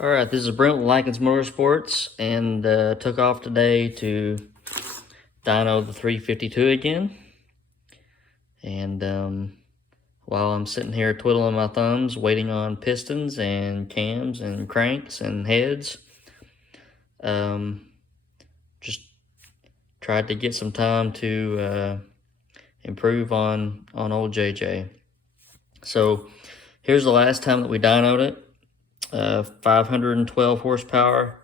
All right, this is Brent with Lykins Motorsports, and took off today to dyno the 352 again. And while I'm sitting here twiddling my thumbs, waiting on pistons and cams and cranks and heads, just tried to get some time to improve on old JJ. So here's the last time that we dynoed it. 512 horsepower,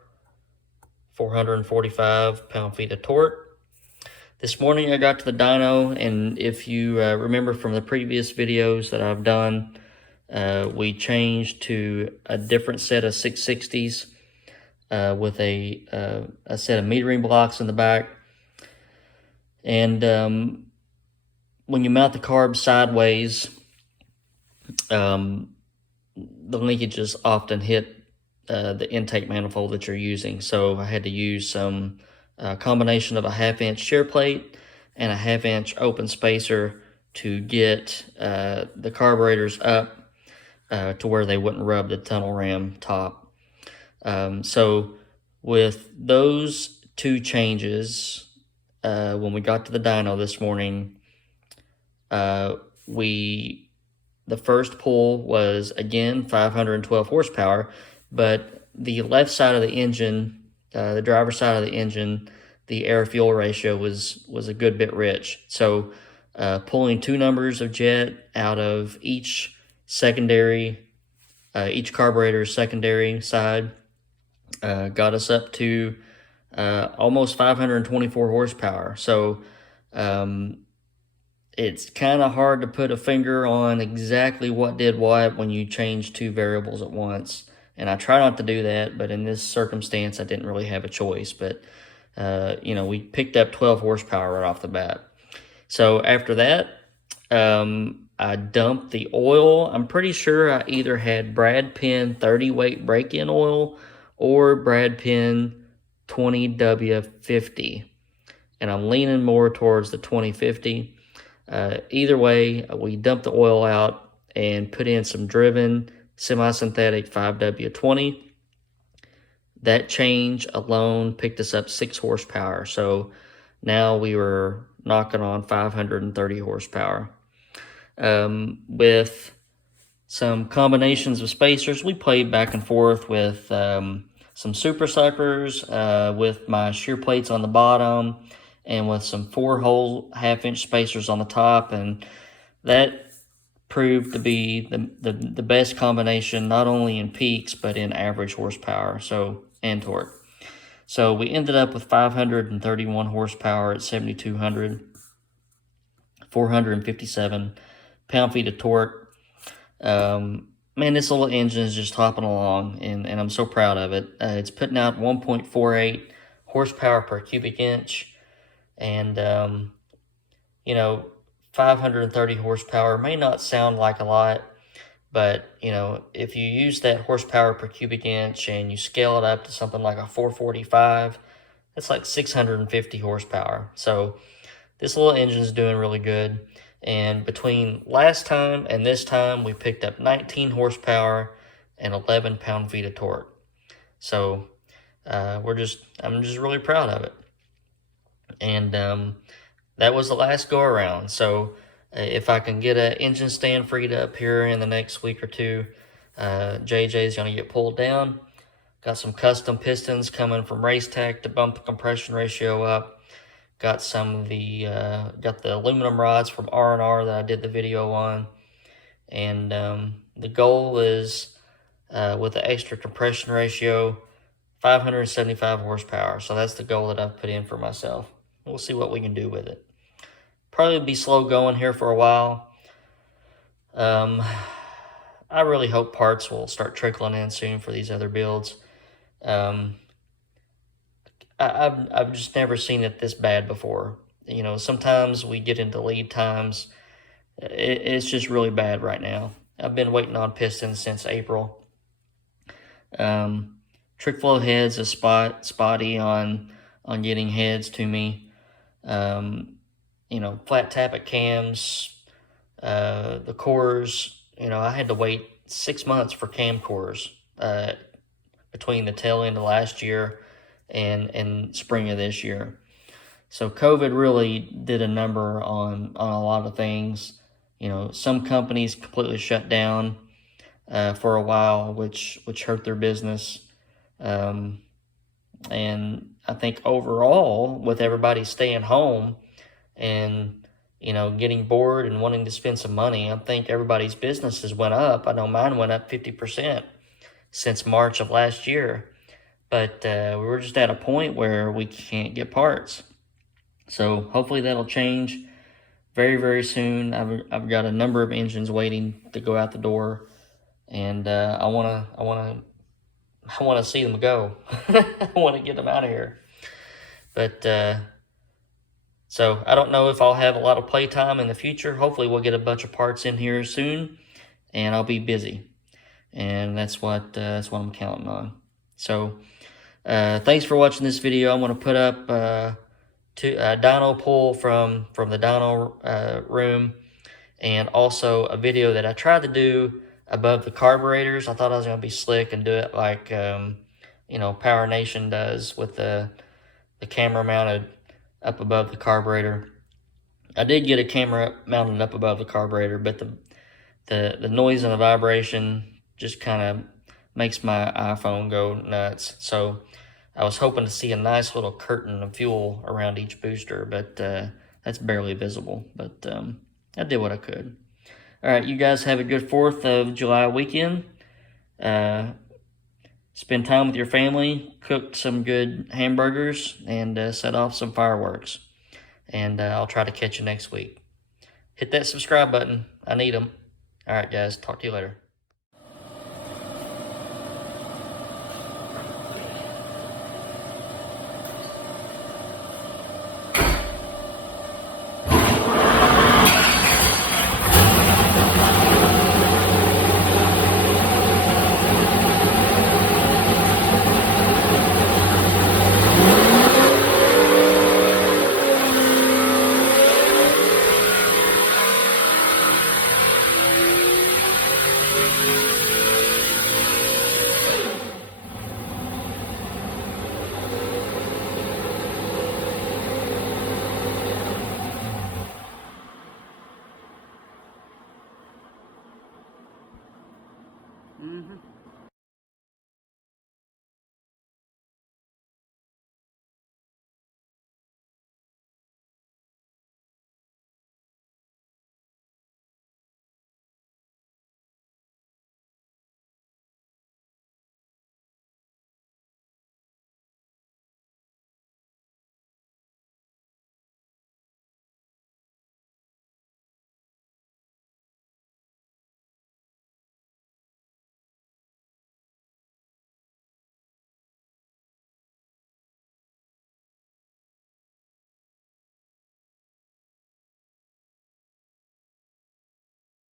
445 pound-feet of torque. This morning I got to the dyno, and if you remember from the previous videos that I've done, we changed to a different set of 660s with a set of metering blocks in the back. And when you mount the carb sideways, the linkages often hit the intake manifold that you're using. So I had to use some combination of a 1/2-inch shear plate and a 1/2-inch open spacer to get the carburetors up to where they wouldn't rub the tunnel ram top. So with those two changes, when we got to the dyno this morning, the first pull was, again, 512 horsepower, but the left side of the engine, the driver's side of the engine, the air-fuel ratio was a good bit rich. So pulling two numbers of jet out of each secondary, each carburetor's secondary side, got us up to almost 524 horsepower. So it's kind of hard to put a finger on exactly what did what when you change two variables at once. And I try not to do that, but in this circumstance, I didn't really have a choice. But, we picked up 12 horsepower right off the bat. So after that, I dumped the oil. I'm pretty sure I either had Brad Penn 30 weight break-in oil or Brad Penn 20W50. And I'm leaning more towards the 2050. Either way, we dumped the oil out and put in some driven semi-synthetic 5W20. That change alone picked us up 6 horsepower. So now we were knocking on 530 horsepower. With some combinations of spacers, we played back and forth with some super suckers, with my shear plates on the bottom, and with some 4-hole 1/2-inch spacers on the top, and that proved to be the best combination, not only in peaks but in average horsepower and torque. So we ended up with 531 horsepower at 7,200, 457 pound-feet of torque. Man, this little engine is just hopping along, and I'm so proud of it. It's putting out 1.48 horsepower per cubic inch. And, 530 horsepower may not sound like a lot, but, if you use that horsepower per cubic inch and you scale it up to something like a 445, that's like 650 horsepower. So this little engine is doing really good. And between last time and this time, we picked up 19 horsepower and 11 pound-feet of torque. So I'm just really proud of it. And that was the last go around. So if I can get an engine stand freed up here in the next week or two, JJ is going to get pulled down. Got some custom pistons coming from Race Tech to bump the compression ratio up. Got got the aluminum rods from R&R that I did the video on. And the goal is, with the extra compression ratio, 575 horsepower. So that's the goal that I've put in for myself. We'll see what we can do with it. Probably be slow going here for a while. I really hope parts will start trickling in soon for these other builds. I've just never seen it this bad before. Sometimes we get into lead times. It's just really bad right now. I've been waiting on pistons since April. Trick flow heads is spotty on getting heads to me. Flat tappet cams, the cores. I had to wait 6 months for cam cores. between the tail end of last year and spring of this year. So COVID really did a number on a lot of things. You know, some companies completely shut down for a while, which hurt their business. And I think overall, with everybody staying home and, you know, getting bored and wanting to spend some money, I think everybody's businesses went up. I know mine went up 50% since March of last year. But we're just at a point where we can't get parts. So hopefully that'll change very, very soon. I've got a number of engines waiting to go out the door, and I wanna see them go. I want to get them out of here. But so I don't know if I'll have a lot of playtime in the future. Hopefully we'll get a bunch of parts in here soon, and I'll be busy. And that's what I'm counting on. So thanks for watching this video. I'm going to put up a dyno pull from the dyno room, and also a video that I tried to do above the carburetors. I thought I was going to be slick and do it like you know, Power Nation does with the camera mounted up above the carburetor. I did get a camera mounted up above the carburetor, but the noise and the vibration just kind of makes my iPhone go nuts. So I was hoping to see a nice little curtain of fuel around each booster, but that's barely visible. But I did what I could. All right, you guys have a good 4th of July weekend. Spend time with your family, cook some good hamburgers, and set off some fireworks. And I'll try to catch you next week. Hit that subscribe button. I need them. All right, guys. Talk to you later. Mm-hmm.